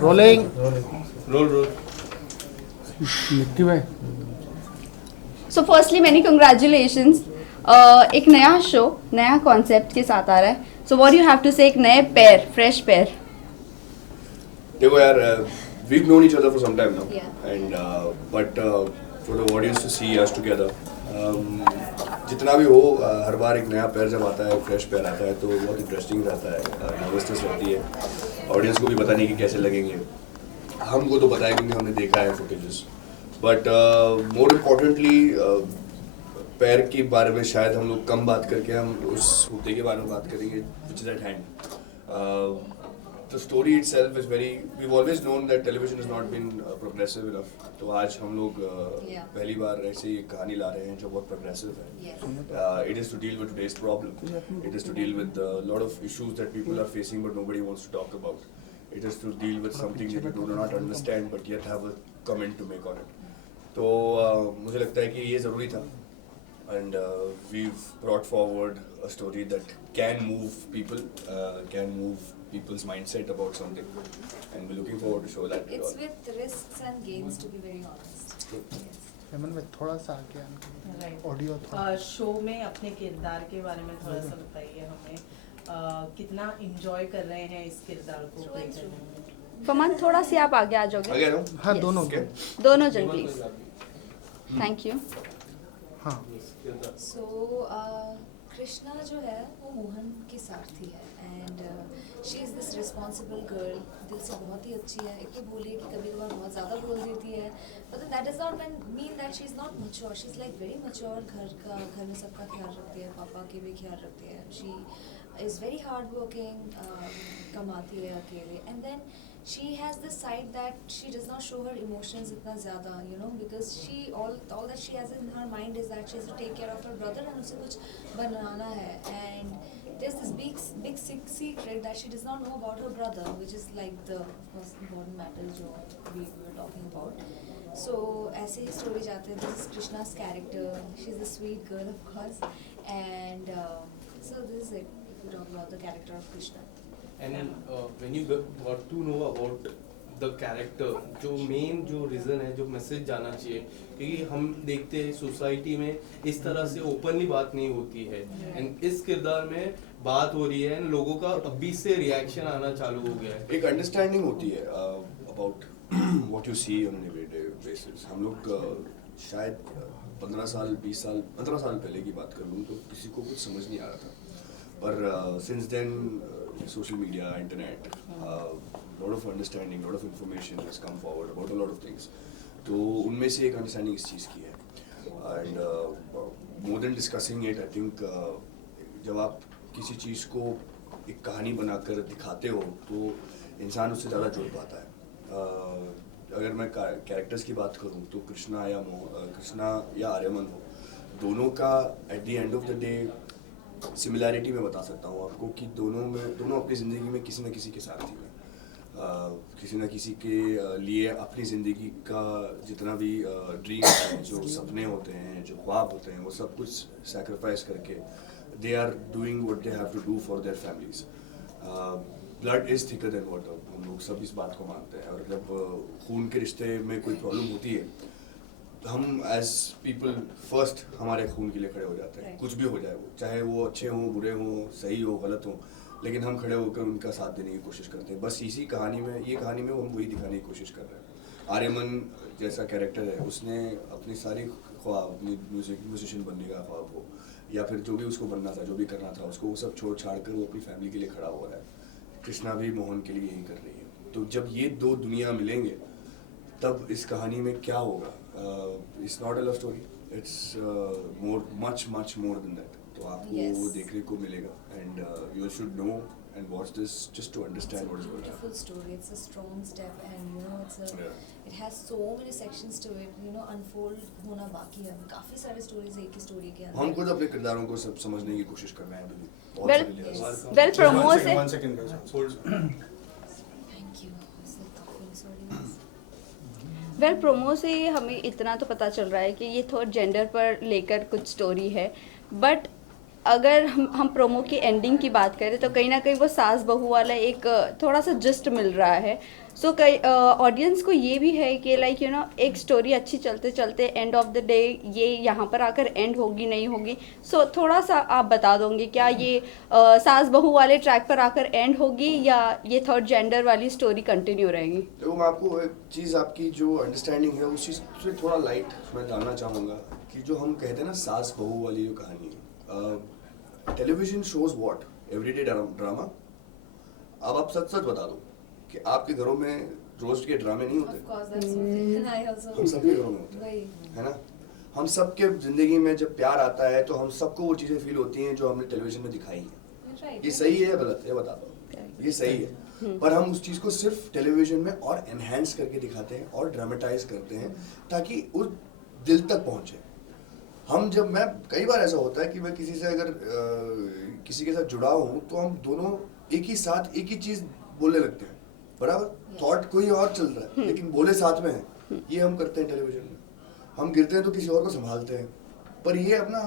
Rolling role Nikki भाई so firstly many congratulations. एक नया शो नया कॉन्सेप्ट के साथ आ रहा है, so what you have to say, एक नए पेयर, फ्रेश पेयर। देखो यार, we've known each other for some time now. Yeah. And but for the audience to see us together, जितना भी हो, हर बार एक नया पैर जब आता है, फ्रेश पैर आता है, तो बहुत इंटरेस्टिंग रहता है, नर्वसनेस रहती है, ऑडियंस को भी पता नहीं कि कैसे लगेंगे, हमको तो पता है क्योंकि हमने देखा है फुटेजेस, बट मोर इम्पोर्टेंटली पैर के बारे में शायद हम लोग कम बात करके हम उस मुद्दे के बारे में बात करेंगे which is eight hand. The story itself is very. We've always known that television has not been progressive enough. तो आज हम लोग पहली बार ऐसे एक कहानी ला रहे हैं जो बहुत progressive है. It is to deal with today's problem. It is to deal with a lot of issues that people are facing but nobody wants to talk about. It is to deal with something that you do not understand but yet have a comment to make on it. तो मुझे लगता है कि ये ज़रूरी था. And we've brought forward a story that can move people, can move people's mindset about something, and we're looking forward to show that. It's with risks and gains, to be very honest. Yes. हेमन में थोड़ा सा आगे आने right audio show में अपने किरदार के बारे में थोड़ा सा बताइए हमें, कितना एंजॉय कर रहे हैं इस किरदार को प्ले करने में। फमान थोड़ा सी आप आगे आ जाओगे। आगे आ जाओ? हाँ Yes. दोनों Okay. दोनों जन प्लीज। Thank you. हाँ So Krishna जो है वो मोहन की सारथी है, and she is this responsible girl, दिल से बहुत ही अच्छी है। एक तो बोलिए कि कभी कभार बहुत ज़्यादा बोल देती है, but then that does not mean that she is not mature. She is like very mature. घर में सबका ख्याल रखती है, पापा के भी ख्याल रखती है। She is very hard working, कमाती है अकेले, and then she has this side that she does not show her emotions इतना ज़्यादा, you know, because she all that she has in her mind is that she has to take care of her brother and उसे कुछ बनाना है, and there's this big secret that she does not know about her brother, which is like the most important matter जो we were talking about. So ऐसे ही story जाते हैं. This is Krishna's character. She's a sweet girl, of course, and so this is it. If we talk about the character of Krishna. And when you got to know about the character, जो main जो reason है, जो message जाना चाहिए, क्योंकि हम देखते हैं सोसाइटी में इस तरह से ओपनली बात नहीं होती है, एंड इस किरदार में बात हो रही है, एंड लोगों का अभी से रिएक्शन आना चालू हो गया है. एक अंडरस्टैंडिंग होती है about what you see on everyday basis. हम लोग शायद 15 साल 20 साल 15 साल पहले की बात कर लूँ तो किसी को कुछ समझ नहीं आ रहा था, पर since then social media, internet, lot of understanding, lot of information has come forward about a lot of things. तो उनमें से एक understanding इस चीज़ की है, and more than discussing it, I think जब आप किसी चीज़ को एक कहानी बनाकर दिखाते हो तो इंसान उससे ज़्यादा जुड़ पाता है. अगर मैं कैरेक्टर्स की बात करूँ तो कृष्णा या आर्यमन हो, दोनों का at the end of the day similarity मैं बता सकता हूँ आपको कि दोनों अपनी ज़िंदगी में किसी न किसी के साथ ही हैं. किसी न किसी के लिए अपनी ज़िंदगी का जितना भी ड्रीम है, जो सपने होते हैं, जो ख्वाब होते हैं, वो सब कुछ सैक्रिफाइस करके they are doing what they have to do for their families. Blood is thicker than water, हम लोग सब इस बात को मानते हैं, और जब खून के रिश्ते में कोई प्रॉब्लम होती है हम एज पीपल फर्स्ट हमारे खून के लिए खड़े हो जाते हैं. कुछ भी हो जाए, वो चाहे वो अच्छे हों, बुरे हों, सही हो, गलत हो, लेकिन हम खड़े होकर उनका साथ देने की कोशिश करते हैं. बस इसी कहानी में, ये कहानी में हम वही दिखाने की कोशिश कर रहे हैं. आर्यमन जैसा कैरेक्टर है, उसने अपनी सारी ख्वाब, अपनी म्यूजिशियन बनने का ख्वाब हो या फिर जो भी उसको बनना था, जो भी करना था, उसको वो सब छोड़ छाड़ कर वो अपनी फैमिली के लिए खड़ा हो रहा है. कृष्णा भी मोहन के लिए यही कर रही है. तो जब ये दो दुनिया मिलेंगे तब इस कहानी में क्या होगा. It's not a love story, it's much more than that. तो आपको Yes. वो देखने को मिलेगा, and you should know and watch this just to understand what is going on. Beautiful story. It's a strong step, and you know Yeah. it has so many sections to it. You know, unfold होना बाकी है. काफी सारे stories एक ही story के हम अंदर. खुद अपने किरदारों को सब समझने की कोशिश कर रहे हैं अभी भी. बहुत Well- सारे layers. Yes. वेल प्रोमो से one second Thank you. It's like coughing. Sorry. Well promo से हमें इतना तो पता चल रहा है कि ये थर्ड जेंडर पर लेकर कुछ स्टोरी है, बट अगर हम प्रोमो की एंडिंग की बात करें तो कहीं ना कहीं वो सास बहू वाला एक थोड़ा सा जस्ट मिल रहा है. सो कई ऑडियंस को ये भी है कि लाइक यू नो एक स्टोरी अच्छी चलते चलते एंड ऑफ द डे ये यहाँ पर आकर एंड होगी नहीं होगी. सो थोड़ा सा आप बता दोगे क्या ये सास बहू वाले ट्रैक पर आकर एंड होगी या ये थर्ड जेंडर वाली स्टोरी कंटिन्यू रहेगी? तो मैं आपको एक चीज़, आपकी जो अंडरस्टैंडिंग है उस चीज़ से थोड़ा लाइट मैं डालना चाहूँगा कि जो हम कहते हैं ना सास बहू वाली जो कहानी है, television shows what everyday drama. अब आप सच सच बता दो कि आपके घरों में रोज के ड्रामे नहीं होते? Of course, that's something I also. हम सबके घरों में होते हैं, वही. है ना. हम सबके जिंदगी में जब प्यार आता है तो हम सबको वो चीज़ें फील होती हैं जो हमने टेलीविजन में दिखाई हैं. Right. ये सही है या गलत है, ये बता दो. ये सही है, पर हम उस चीज़ को सिर्फ टेलीविजन में और एनहेंस करके दिखाते हैं और ड्रामेटाइज करते हैं ताकि उस दिल तक पहुंचे. हम जब मैं कई बार ऐसा होता है कि मैं किसी से अगर किसी के साथ जुड़ा हूँ तो हम दोनों एक ही साथ एक ही चीज़ बोलने लगते हैं, बराबर. थॉट कोई और चल रहा है लेकिन बोले साथ में है. ये हम करते हैं टेलीविजन में. हम गिरते हैं तो किसी और को संभालते हैं, पर ये अपना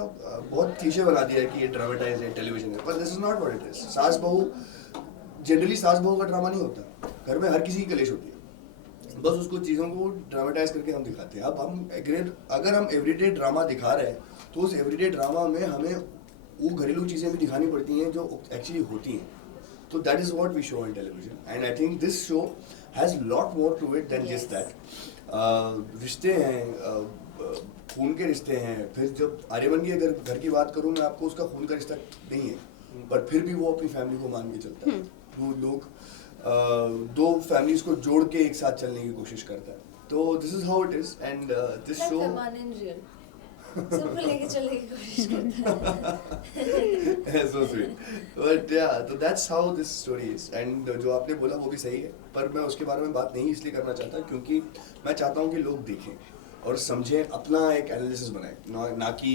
बहुत क्लीशे बना दिया है कि ये ड्रामेटाइज है, टेलीविजन है, पर this is not what it is. सास बहू जनरली सास बहू का ड्रामा नहीं होता. घर में हर किसी की कलेश होती है, बस उसको चीज़ों को ड्रामेटाइज करके हम दिखाते हैं. अब हम अगर हम एवरीडे ड्रामा दिखा रहे हैं तो उस एवरीडे ड्रामा में हमें वो घरेलू चीज़ें भी दिखानी पड़ती हैं जो एक्चुअली होती हैं. तो that is what we show in television and I think this show has lot more to it than just that. रिश्ते हैं, खून के रिश्ते हैं. फिर जब आर्यमन की अगर घर की बात करूँ मैं आपको, उसका खून का रिश्ता नहीं है, पर फिर भी वो अपनी फैमिली को मान के चलता है. वो लोग दो फैमिलीज को जोड़ के एक साथ चलने की कोशिश करता है. तो this is how it is and this Like show Arman in real. सबको लेके चलने की कोशिश करता है. so sweet. But yeah, so that's how this story is. And जो आपने बोला वो भी सही है, पर मैं उसके बारे में बात नहीं इसलिए करना चाहता क्योंकि मैं चाहता हूँ कि लोग देखें और समझें, अपना एक एनालिसिस बनाएं, ना कि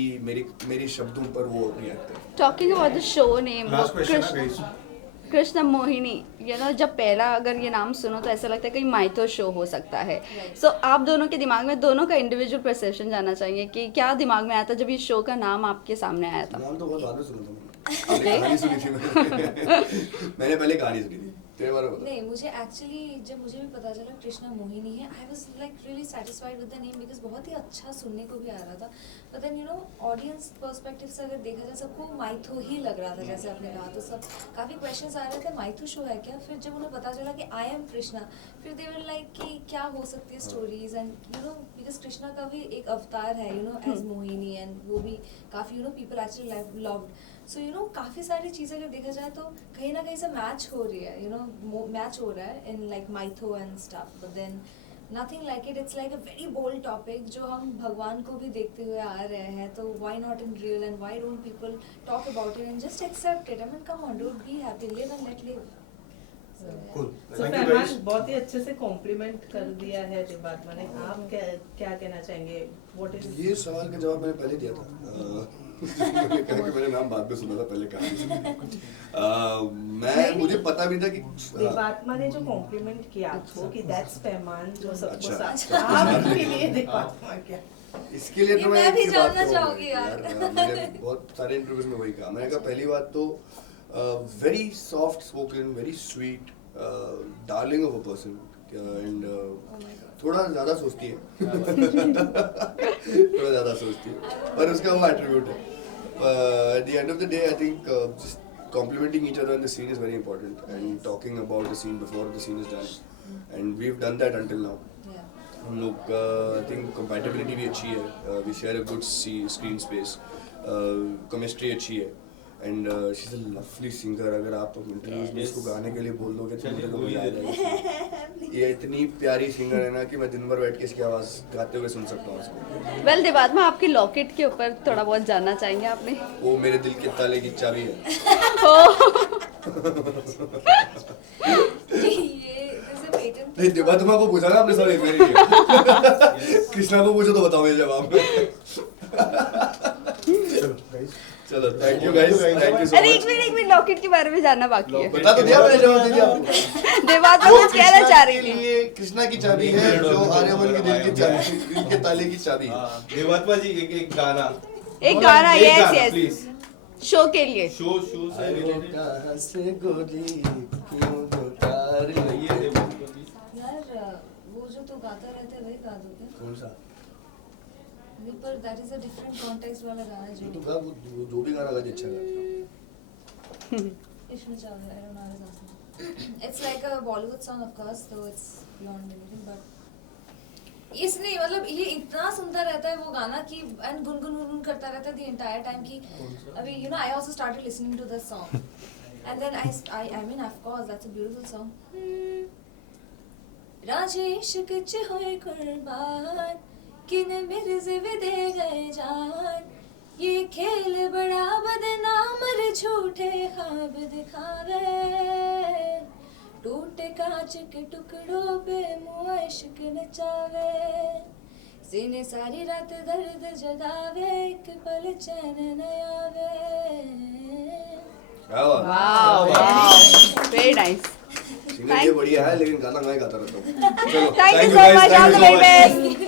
मेरी शब्दों पर वो रिएक्ट करें. Talking about the show name Last question, guys. Krishna Mohini, you know जब पहला अगर ये नाम सुनो तो ऐसा लगता है कहीं माइथो शो हो सकता है. सो आप दोनों के दिमाग में दोनों का इंडिविजुअल परसेप्शन जानना चाहिए कि क्या दिमाग में आया था जब ये शो का नाम आपके सामने आया था? नाम तो बहुत बाद में सुना था मैंने. कहानी सुनी थी मैंने पहले कहानी सुनी थी. तेरे बारे में बता. नहीं, मुझे एक्चुअली जब मुझे भी पता चला कृष्णा मोहिनी है, I was like really satisfied with the name because बहुत ही अच्छा सुनने को भी आ रहा था. But then you know audience perspective से अगर देखा जाए सबको माइथो ही लग रहा था जैसे आपने कहा. तो सब काफ़ी क्वेश्चंस आ रहे थे माइथो शो है क्या. फिर जब उन्हें पता चला कि आई एम कृष्णा, फिर दे वर लाइक कि क्या हो सकती है stories and you know because Krishna का भी एक अवतार है you know as Mohini and वो भी काफ़ी you know people actually loved. So you know काफ़ी सारी चीज़ें अगर देखा जाए तो कहीं ना कहीं से मैच हो रही है, यू नो मैच हो रहा है in like mytho and stuff. But then nothing like it. It's like a very bold topic जो हम भगवान को भी देखते हुए आ रहे हैं. तो why not in real and why don't people talk about it and just accept it. I mean come on, don't be happy, live and let live. Cool. So, Thank you, Farman guys. बहुत ही अच्छे से complement कर दिया है देवात्मा ने. आप क्या कहना चाहेंगे? व्हाट इज ये सवाल का जवाब मैंने पहले दिया था. मैंने कहा कि मैंने नाम बाद में सुना था, पहले कहा. मुझे पता भी था कि देवात्मा ने जो कॉम्प्लीमेंट किया आपको कि दैट्स पैमान जो सबको अच्छा. साथ आपके लिए देवात्मा क्या? इसके लिए ये तो मैं मैं भी एक ही बात जानना कहूँगा चाहूंगी यार. मैंने बहुत सारे इंटरव्यूज में वही कहा. मैंने कहा पहली बात तो very soft spoken, very sweet, darling of a person and थोड़ा ज़्यादा सोचती है. थोड़ा ज़्यादा सोचती है, पर उसका वो एट्रीब्यूट है. At the end of the day, I think just complimenting each other in the scene is very important and talking about the scene before the scene is done. And we've done that until now. हम लोग I think compatibility भी अच्छी है. We share a good screen space, chemistry अच्छी है and she is a lovely singer. अगर आप interviews में इसको गाने के लिए बोल दोगे तो मुझे तो मजा आ जाएगा. ये इतनी प्यारी सिंगर है ना कि मैं दिन भर बैठ के इसकी आवाज़ गाते हुए सुन सकता हूँ इसको. वेल देवात्मा, आपके लॉकेट के ऊपर थोड़ा बहुत जानना चाहेंगे आपने? वो मेरे दिल के ताले की चाबी है. ये जैसे पेटेंट नहीं, देवात्मा को पूछा ना आपने सर, मेरे लिए. कृष्णा को पूछो तो बताओ ये जवाब. चलो, guys. चलो, thank you guys, thank you so अरे मच. एक मिनट लॉकेट के बारे में जानना बाकी है. बता तो दिया मैंने, जवाब दे दिया आपको. देवात्मा वो कुछ कहना चाह रही कृष्णा के थी. लिए कृष्णा की चाबी है जो आर्यमन के दिल की चाबी, दिल के ताले की चाबी है. देवात्मा जी एक गाना. एक गाना, एक यस गाना, यस. please. शो के लिए शो से रिलेटेड कहाँ से गोली क्यों उतार ली? ये देखो अभी। यार वो जो तू गाता रहता है वही गा दो क्या? कौन सा? नहीं पर that is a different context वाला गाना ये तो जो गा वो जो भी गाना गाते अच्छा लगता है। इसमें चल रहा है, I don't know how to say it. It's like a Bollywood song of course, so it's beyond anything but इसने मतलब ये इतना सुंदर रहता है वो गाना कि एंड गुनगुन करता रहता है द एंटायर टाइम की अभी you know I also started listening to this song and then I mean of course that's a beautiful song राजे इश्क च होए कुर्बान किने मेरे जिवे दे गए जान ये खेल बड़ा बदनाम रे झूठे ख्वाब दिखावे टूटे कांच के टुकड़ों पे मुआ इश्क नचावे सीने सारी रात दर्द जगावे एक पल चैन न आवे क्या बात? वाओ वेरी नाइस सिंगर ये बढ़िया है लेकिन गाना मैं गाता रहता हूँ। चलो, thank you thank you so guys, much thank all you the so very much. Best